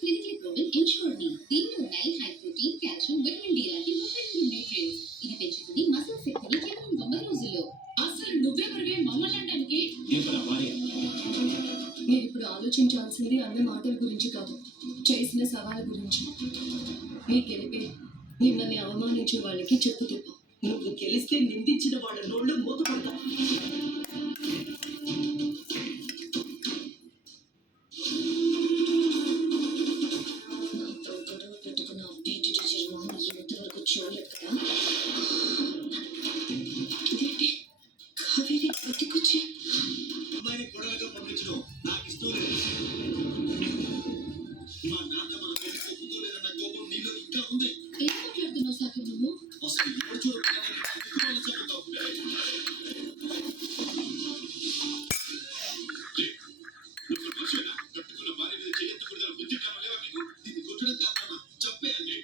Clinical proven ఎన్షూర్ని. దీనిలో ఉన్నాయి high protein, calcium, vitamin D లాంటి 32 న్యూట్రియంట్స్. ఇది పెంచుతుంది మసిల్ శక్తిని కేవలం 90 రోజుల్లో. అసలు నువ్వెవరివే మమ్మల్ని అనడానికి? మీరు ఇప్పుడు ఆలోచించాల్సింది అన్న మాటల గురించి కాదు, చేసిన సవాళ్ళ గురించి. మీ గెలిపే మిమ్మల్ని అవమానించే వాళ్ళకి చెప్పు తిప్ప. నువ్వు గెలిస్తే నిందించిన వాళ్ళ నోళ్ళు మూతపడతా. నాతో గొడవ పెట్టుకున్న అప్డేట్ టీచర్ మామూలు ఎంతవరకు చూడలేదు కదా. ఇదేంటి కావేరి బతికొచ్చే అమ్మాయిని గొడవగా పంపించడం నాకు ఇష్టం లేదు. మా నాన్న మన పెళ్లి ఒప్పుకోలేదన్న కోపం నీలో ఇంకా ఉంది. ఏం మాట్లాడుతున్నావు సాగర్ నువ్వు? అసలు ఎవరు చూడకుండా చెబుతావు. నువ్వు మనిషినా కట్టుకున్న భార్య మీద చెయ్యెత్తకూడదని బుద్ధి కావాలేవా మీకు? దీన్ని కొట్టడం కాదు.